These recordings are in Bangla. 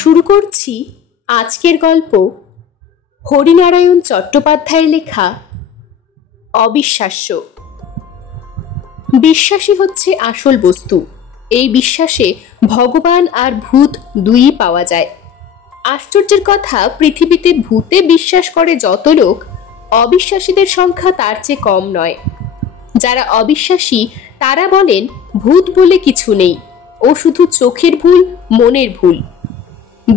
শুরু করছি আজকের গল্প হরিনারায়ণ চট্টোপাধ্যায়ের লেখা অবিশ্বাস্য। বিশ্বাসই হচ্ছে আসল বস্তু। এই বিশ্বাসে ভগবান আর ভূত দুইই পাওয়া যায়। আশ্চর্যের কথা, পৃথিবীতে ভূতে বিশ্বাস করে যত লোক, অবিশ্বাসীদের সংখ্যা তার চেয়ে কম নয়। যারা অবিশ্বাসী তারা বলেন ভূত বলে কিছু নেই, ও শুধু চোখের ভুল, মনের ভুল।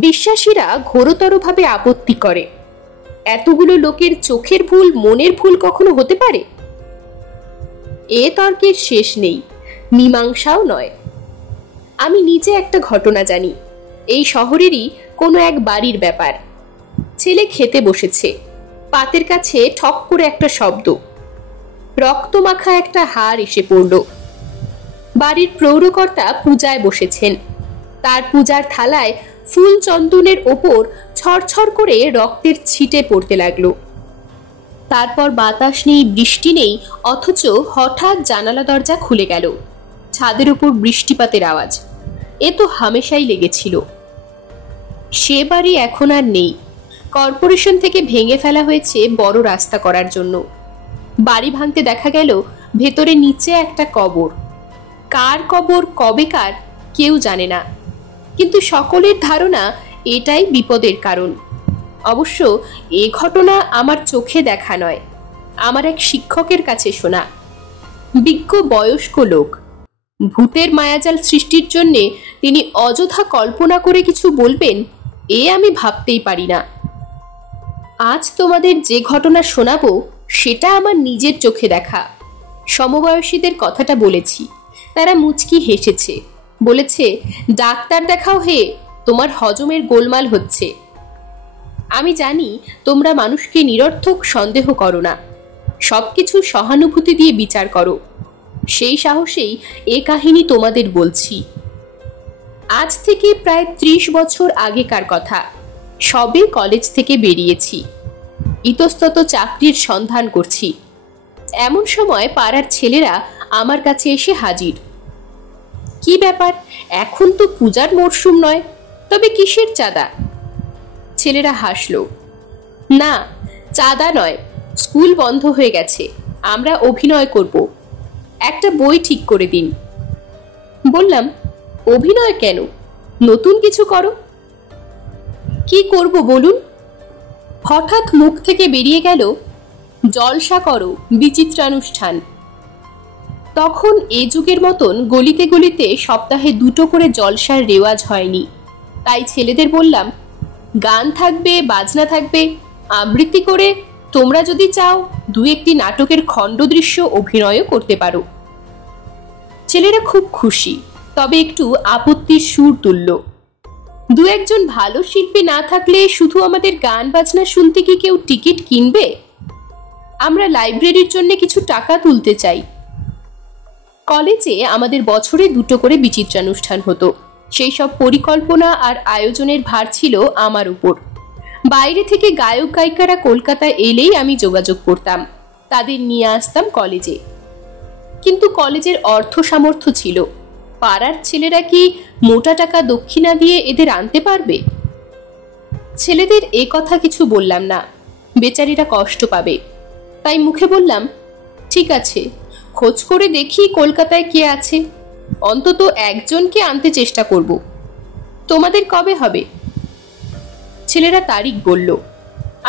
বিশ্বাসীরা ঘোরতরভাবে আপত্তি করে, এতগুলো লোকের চোখের ভুল, মনের ভুল কখনো হতে পারে? এ তর্কের শেষ নেই, মীমাংসাও নয়। আমি নিজে একটা ঘটনা জানি। এই শহরেরই কোনো এক বাড়ির ব্যাপার। ছেলে খেতে বসেছে, পাতের কাছে ঠক করে একটা শব্দ, রক্তমাখা একটা হাড় এসে পড়ল। বাড়ির প্রৌরকর্তা পূজায় বসেছেন। তার পূজার থালায় ফুল চন্দনের ওপর ছড়ছড় করে রক্তের ছিটে পড়তে লাগলো। তারপর বাতাস নেই, বৃষ্টি নেই, অথচ হঠাৎ জানালা দরজা খুলে গেল। ছাদের উপর বৃষ্টিপাতের আওয়াজ। এ তো হামেশাই লেগেছিল। সে বাড়ি এখন আর নেই। কর্পোরেশন থেকে ভেঙে ফেলা হয়েছে বড় রাস্তা করার জন্য। বাড়ি ভাঙতে দেখা গেল ভেতরে নিচে একটা কবর। কার কবর, কবেকার, কেউ জানে না, কিন্তু সকলের ধারণা এটাই বিপদের কারণ। অবশ্য এ ঘটনা আমার চোখে দেখা নয়, আমার এক শিক্ষকের কাছে শোনা। বিজ্ঞ বয়স্ক লোক। ভূতের মায়াজাল সৃষ্টির জন্যে তিনি অযথা কল্পনা করে কিছু বলবেন, এ আমি ভাবতেই পারি না। আজ তোমাদের যে ঘটনা শোনাবো সেটা আমার নিজের চোখে দেখা। সমবয়সীদের কথাটা বলেছি, তারা মুচকি হেসেছে। বলেছে, ডাক্তার দেখাও হে, তোমার হজমের গোলমাল হচ্ছে। আমি জানি তোমরা মানুষকে নিরর্থক সন্দেহ করো না, সবকিছু সহানুভূতি দিয়ে বিচার করো। সেই সাহসেই এ কাহিনী তোমাদের বলছি। আজ থেকে প্রায় 30 বছর আগেকার কথা। সবে কলেজ থেকে বেরিয়েছি, ইতস্তত চাকরির সন্ধান করছি। এমন সময় পাড়ার ছেলেরা আমার কাছে এসে হাজির। কি ব্যাপার, এখন তো পূজার মরশুম নয়, তবে কিসের চাঁদা? ছেলেরা হাসলো। না, চাঁদা নয়, স্কুল বন্ধ হয়ে গেছে, আমরা অভিনয় করব, একটা বই ঠিক করে দিন। বললাম, অভিনয় কেন, নতুন কিছু করো। কি করব বলুন? হঠাৎ মুখ থেকে বেরিয়ে গেল, জলসা করো, বিচিত্রানুষ্ঠান। তখন এ যুগের মতন গলিতে গলিতে সপ্তাহে 2টো করে জলসার রেওয়াজ হয়নি। তাই ছেলেদের বললাম, গান থাকবে, বাজনা থাকবে, আবৃত্তি করে তোমরা যদি চাও 2-1টি নাটকের খণ্ডদৃশ্য অভিনয়ও করতে পারো। ছেলেরা খুব খুশি, তবে একটু আপত্তির সুর তুলল। 2-1জন ভালো শিল্পী না থাকলে শুধু আমাদের গান বাজনা শুনতে কি কেউ টিকিট কিনবে? আমরা লাইব্রেরির জন্য কিছু টাকা তুলতে চাই। কলেজে আমাদের বছরে 2টো করে বিচিত্রানুষ্ঠান হতো। সেই সব পরিকল্পনা আর আয়োজনের ভার ছিল আমার উপর। বাইরে থেকে গায়ক গায়িকারা কলকাতায় এলেই আমি যোগাযোগ করতাম, তাদের নিয়ে আসতাম কলেজে। কিন্তু কলেজের অর্থ সামর্থ্য ছিল, পাড়ার ছেলেরা কি মোটা টাকা দক্ষিণা দিয়ে এদের আনতে পারবে? ছেলেদের এ কথা কিছু বললাম না, বেচারিরা কষ্ট পাবে। তাই মুখে বললাম, ঠিক আছে, খোঁজ করে দেখি কলকাতায় কে আছে, অন্তত একজনকে আনতে চেষ্টা করব। তোমাদের কবে হবে? ছেলেরা তারিখ বলল।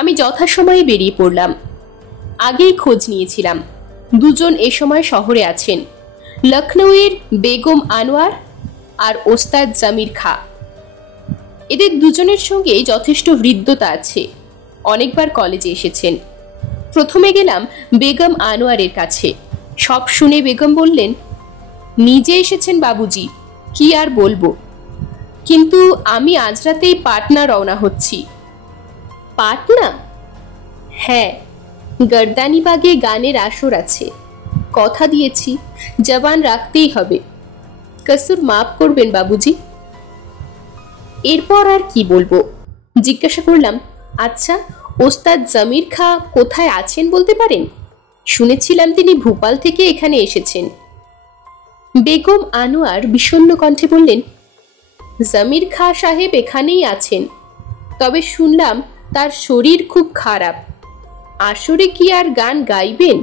আমি যথাসময়ে বেরিয়ে পড়লাম। আগেই খোঁজ নিয়েছিলাম, 2জন এ সময় শহরে আছেন, লখনৌয়ের বেগম আনোয়ার আর ওস্তাদ জামির খাঁ। এদের 2জনের সঙ্গে যথেষ্ট হৃদ্যতা আছে, অনেকবার কলেজে এসেছেন। প্রথমে গেলাম বেগম আনোয়ারের কাছে। সব শুনে বেগম বললেন, নিজে এসেছেন বাবুজি, কি আর বলবো, কিন্তু আমি আজ রাতেই পাটনা রওনা হচ্ছি। পাটনা? হ্যাঁ, গর্দানিবাগে গানের আসর আছে, কথা দিয়েছি, জবান রাখতেই হবে। কসুর মাফ করবেন বাবুজি। এরপর আর কি বলবো? জিজ্ঞাসা করলাম, আচ্ছা, ওস্তাদ জামির খাঁ কোথায় আছেন বলতে পারেন? শুনেছিলাম তিনি ভোপাল থেকে এখানে এসেছেন। বেগম আনোয়ার বিষণ্ণ কণ্ঠে বললেন, জমির খাঁ সাহেব এখানেই আছেন, তবে শুনলাম তার শরীর খুব খারাপ। আসরে কি আর গান গাইবেন?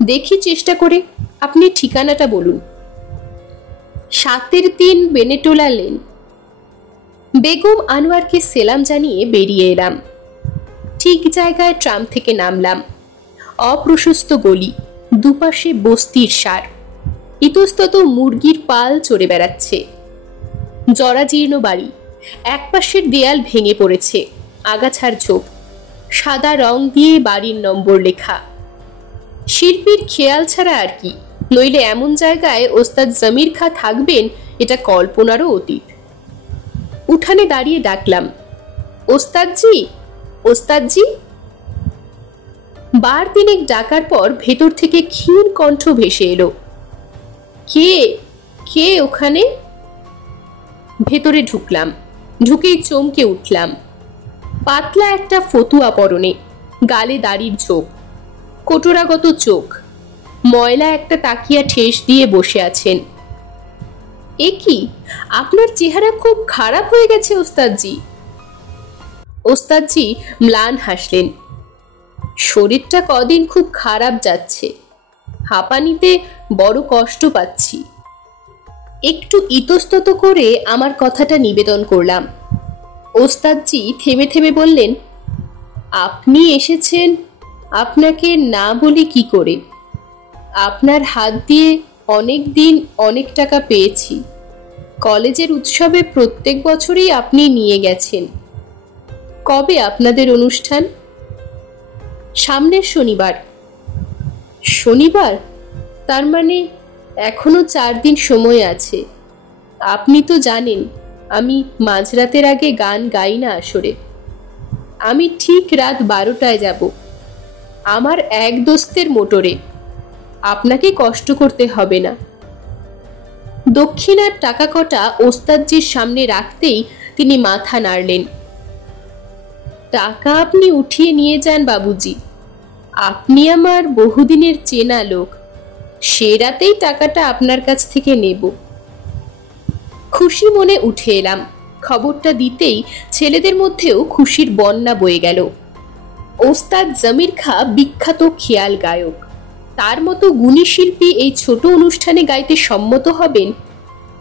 দেখি চেষ্টা করে। আপনি ঠিকানাটা বলুন। 7-3 বেনেটোলা লেন। বেগম আনোয়ারকে সেলাম জানিয়ে বেরিয়ে এলাম। ঠিক জায়গায় ট্রাম থেকে নামলাম। অপ্রশস্ত গলি, দুপাশে বস্তির সার, ইতস্তত মুরগির পাল চড়ে বেড়াচ্ছে। জরাজীর্ণ বাড়ি, একপাশের দেয়াল ভেঙে পড়েছে, আগাছার ঝোপ, সাদা রং দিয়ে বাড়ির নম্বর লেখা। শিল্পীর খেয়াল ছাড়া আর কি, নইলে এমন জায়গায় ওস্তাদ জমির খাঁ থাকবেন এটা কল্পনারও অতীত। উঠানে দাঁড়িয়ে ডাকলাম, ওস্তাদজি, ওস্তাদজি। বার তিনেক ডাকার পর ভেতর থেকে ক্ষীণ কণ্ঠ ভেসে এলো, কে কে ওখানে? ভেতরে ঢুকলাম। ঢুকেই চমকে উঠলাম। পাতলা একটা ফতুয়া পরনে, গালে দাড়ির ঝোপ, কোটরাগত চোখ, ময়লা একটা তাকিয়া ঠেস দিয়ে বসে আছেন। এ কি, আপনার চেহারা খুব খারাপ হয়ে গেছে ওস্তাদজি। ওস্তাদজি ম্লান হাসলেন। শরীরটা কদিন খুব খারাপ যাচ্ছে, হাঁপানিতে বড় কষ্ট পাচ্ছি। একটু ইতস্তত করে আমার কথাটা নিবেদন করলাম। ওস্তাদজি থেমে থেমে বললেন, আপনি এসেছেন, আপনাকে না বলি কি করে? আপনার হাত দিয়ে অনেক দিন অনেক টাকা পেয়েছি। কলেজের উৎসবে প্রত্যেক বছরই আপনি নিয়ে গেছেন। কবে আপনাদের অনুষ্ঠান? সামনের শনিবার। শনিবার? তার মানে এখনো 4 দিন সময় আছে। আপনি তো জানেন আমি মাঝরাতের আগে গান গাই না আসরে। আমি ঠিক রাত 12টায় যাব, আমার এক দোস্তের মোটরে। আপনাকে কষ্ট করতে হবে না। দক্ষিণার টাকা কটা ওস্তাদজির সামনে রাখতেই তিনি মাথা নাড়লেন। টাকা আপনি উঠিয়ে নিয়ে যান বাবুজি, আপনি আমার বহুদিনের চেনা লোক, সে রাতেই টাকাটা আপনার কাছ থেকে নেব। খুশি মনে উঠে এলাম। খবরটা দিতেই ছেলেদের মধ্যেও খুশির বন্যা বয়ে গেল। ওস্তাদ জমির খাঁ বিখ্যাত খেয়াল গায়ক, তার মতো গুণী শিল্পী এই ছোট অনুষ্ঠানে গাইতে সম্মত হবেন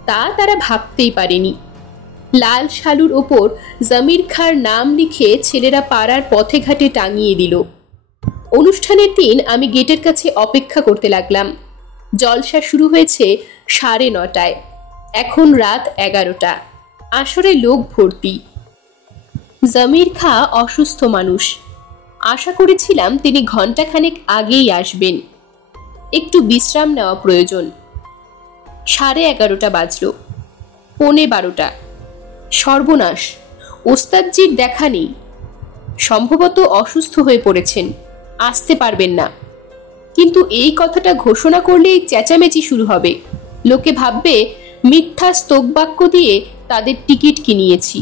তা তারা ভাবতেই পারেনি। লাল শালুর ওপর জমির খাঁর নাম লিখে ছেলেরা পাড়ার পথে ঘাটে টাঙিয়ে দিল। অনুষ্ঠানের দিন আমি গেটের কাছে অপেক্ষা করতে লাগলাম। জলসা শুরু হয়েছে 9:30, এখন রাত 11টা। আসরে লোক ভর্তি। জমির খাঁ অসুস্থ মানুষ, আশা করেছিলাম তিনি ঘণ্টাখানেক আগেই আসবেন। একটু বিশ্রাম নেওয়া প্রয়োজন। 11:30 বাজল, 11:45। সর্বনাশ, ওস্তাদজির দেখা নেই। সম্ভবত অসুস্থ হয়ে পড়েছেন, আসতে পারবেন না। কিন্তু এই কথাটা ঘোষণা করলেই চেঁচামেচি শুরু হবে। লোকে ভাববে মিথ্যা স্তোকবাক্য দিয়ে তাদের টিকিট কিনিয়েছি।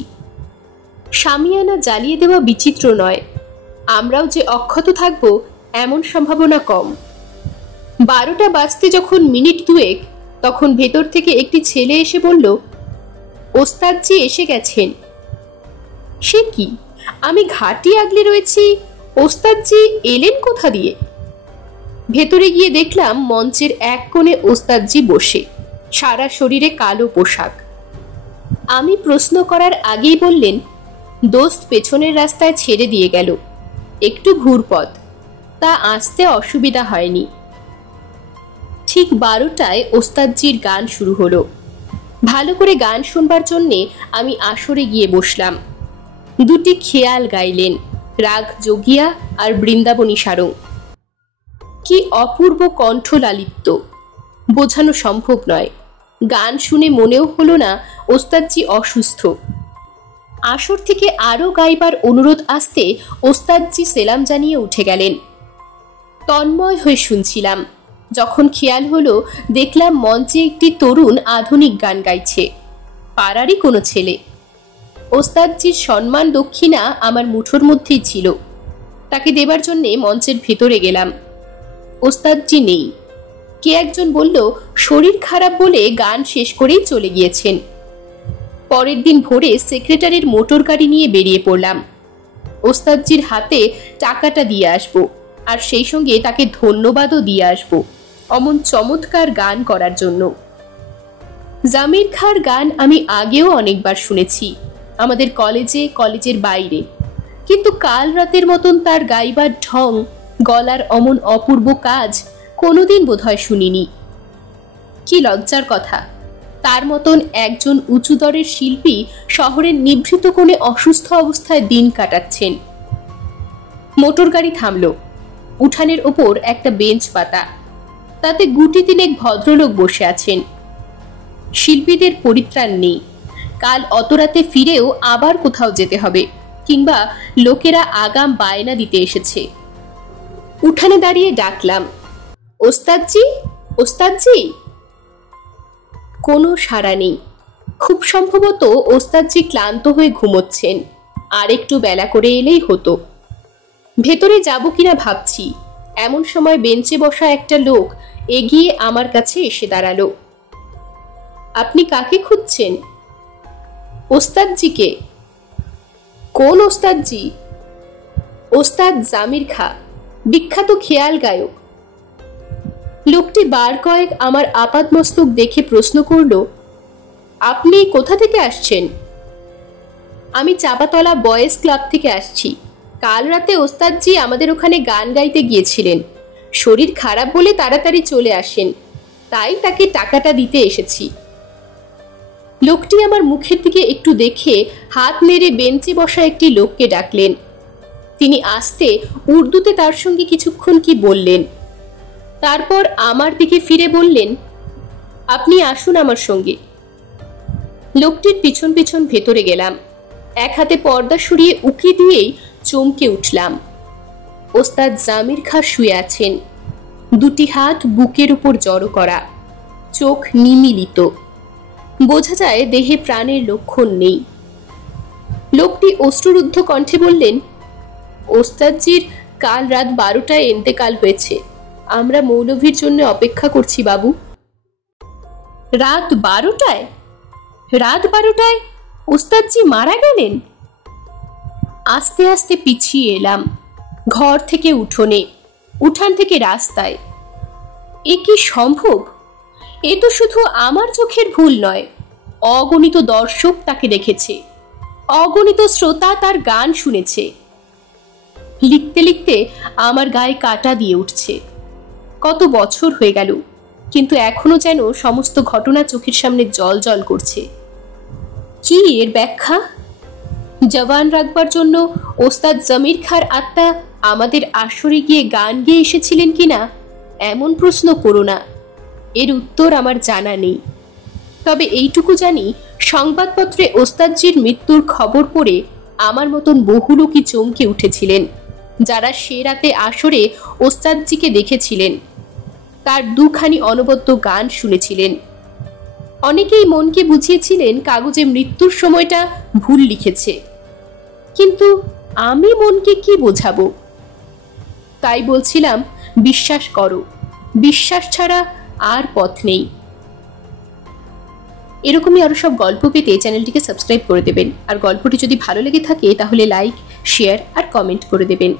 শামিয়ানা জ্বালিয়ে দেওয়া বিচিত্র নয়, আমরাও যে অক্ষত থাকব এমন সম্ভাবনা কম। 12টা বাজতে যখন মিনিট 2 তখন ভেতর থেকে একটি ছেলে এসে বলল, ওস্তাদজি এসে গেছেন। সে কি, আমি ঘাটি আগলে রয়েছি, ওস্তাদজি এলেন কোথা দিয়ে? ভেতরে গিয়ে দেখলাম মঞ্চের এক কোণে ওস্তাদজি বসে, সারা শরীরে কালো পোশাক। আমি প্রশ্ন করার আগেই বললেন, দোস্ত পেছনের রাস্তায় ছেড়ে দিয়ে গেল, একটু ঘুরপথ, তা আসতে অসুবিধা হয়নি। ঠিক 12টায় ওস্তাদজির গান শুরু হলো। ভালো করে গান শুনবার জন্যে আমি আসরে গিয়ে বসলাম। দুটি খেয়াল গাইলেন, রাগ যোগিয়া আর বৃন্দাবনী সারং। কি অপূর্ব কণ্ঠ লালিত্য, বোঝানো সম্ভব নয়। গান শুনে মনেও হলো না ওস্তাদজি অসুস্থ। আসর থেকে আরো গাইবার অনুরোধ আসতে ওস্তাদজি সেলাম জানিয়ে উঠে গেলেন। তন্ময় হয়ে শুনছিলাম। যখন খেয়াল হলো দেখলাম মঞ্চে একটি তরুণ আধুনিক গান গাইছে, পাড়ারই কোনো ছেলে। ওস্তাদজির সম্মান দক্ষিণা আমার মুঠোর মধ্যেই ছিল, তাকে দেবার জন্যে মঞ্চের ভেতরে গেলাম। ওস্তাদজি নেই। কে একজন বলল শরীর খারাপ বলে গান শেষ করেই চলে গিয়েছেন। পরের দিন ভোরে সেক্রেটারির মোটর গাড়ি নিয়ে বেরিয়ে পড়লাম। ওস্তাদজির হাতে টাকাটা দিয়ে আসবো, আর সেই সঙ্গে তাকে ধন্যবাদও দিয়ে আসবো অমন চমৎকার গান করার জন্য। জামির খাঁর গান আমি আগেও অনেকবার শুনেছি, আমাদের কলেজের বাইরে, কিন্তু কাল রাতের মতন তার গাইবার ঢং, গলার অমন অপূর্ব কাজ কোনোদিন বোধহয় শুনিনি। কি লজ্জার কথা, তার মতন একজন উঁচুদরের শিল্পী শহরের নিভৃত কোণে অসুস্থ অবস্থায় দিন কাটাচ্ছেন। মোটর গাড়ি থামল। উঠানের ওপর একটা বেঞ্চ পাতা, তাতে গুটি তিনেক ভদ্রলোক বসে আছেন। শিল্পীদের পরিত্রাণ নেই, কাল অত রাতে ফিরেও আবার কোথাও যেতে হবে, কিংবা লোকেরা আগাম বায়না দিতে এসেছে। উঠানে দাঁড়িয়ে ডাকলাম, ওস্তাদজি, ওস্তাদজি। কোনো সাড়া নেই। খুব সম্ভবত ওস্তাদজি ক্লান্ত হয়ে ঘুমোচ্ছেন, আর একটু বেলা করে এলেই হতো। ভেতরে যাব কিনা ভাবছি, এমন সময় বেঞ্চে বসা একটা লোক এগিয়ে আমার কাছে এসে দাঁড়ালো। আপনি কাকে খুঁজছেন? ওস্তাদজিকে। কোন ওস্তাদজি? ওস্তাদ জামির খাঁ, বিখ্যাত খেয়াল গায়ক। লোকটি বার কয়েক আমার আপাদমস্তক দেখে প্রশ্ন করল, আপনি কোথা থেকে আসছেন? আমি চাপাতলা বয়েজ ক্লাব থেকে আসছি। কাল রাতে ওস্তাদজি আমাদের ওখানে গান গাইতে গিয়েছিলেন, শরীর খারাপ বলে তাড়াতাড়ি চলে আসেন, তাই তাকে টাকাটা দিতে এসেছি। লোকটি আমার মুখের দিকে একটু দেখে হাত নেড়ে বেঞ্চে বসা একটি লোককে ডাকলেন। তিনি আস্তে উর্দুতে তার সঙ্গে কিছুক্ষণ কি বললেন, তারপর আমার দিকে ফিরে বললেন, আপনি আসুন আমার সঙ্গে। লোকটির পিছন পিছন ভেতরে গেলাম। এক হাতে পর্দা সরিয়ে উকি দিয়েই চমকে উঠলাম। ওস্তাদ জামির খাঁ শুয়ে আছেন, দুটি হাত বুকের উপর জড়ো করা, চোখ নিমিলিত, বোঝা যায় দেহে প্রাণের লক্ষণ নেই। লোকটি অশ্রুরুদ্ধ কণ্ঠে বললেন, ওস্তাদজির কাল রাত 12টায় ইন্তেকাল হয়েছে, আমরা মৌলভীর জন্য অপেক্ষা করছি বাবু। রাত 12টায়? রাত 12টায় ওস্তাদজি মারা গেলেন? আস্তে আস্তে পিছিয়ে এলাম, ঘর থেকে উঠোনে, উঠান থেকে রাস্তায়। এ কি সম্ভব? এ তো শুধু আমার চোখের ভুল নয়, অগণিত দর্শক তাকে দেখেছে, অগণিত শ্রোতা তার গান শুনেছে। লিখতে লিখতে আমার গায়ে কাঁটা দিয়ে উঠছে। কত বছর হয়ে গেল, কিন্তু এখনো যেন সমস্ত ঘটনা চোখের সামনে জল জল করছে। কি এর ব্যাখ্যা? জওয়ান রাখবার জন্য ওস্তাদ জামির খাঁর আত্মা আমাদের আসরে গিয়ে গান গেয়ে এসেছিলেন কিনা এমন প্রশ্ন করো না, এর উত্তর আমার জানা নেই। তবে এইটুকু জানি, সংবাদপত্রে ওস্তাদজির মৃত্যুর খবর পড়ে আমার মতন বহু লোকই চমকে উঠেছিলেন, যারা সে রাতে আসরে ওস্তাদজিকে দেখেছিলেন, তার দুখানি অনবদ্য গান শুনেছিলেন। অনেকেই মনকে বুঝিয়েছিলেন কাগজে মৃত্যুর সময়টা ভুল লিখেছে, কিন্তু আমি মনকে কি বোঝাবো? তাই বলছিলাম, বিশ্বাস করো, বিশ্বাস ছাড়া আর পথ নেই। এরকমই আরো সব গল্প পেতে চ্যানেলটিকে সাবস্ক্রাইব করে দেবেন, আর গল্পটি যদি ভালো লেগে থাকে তাহলে লাইক, শেয়ার আর কমেন্ট করে দেবেন।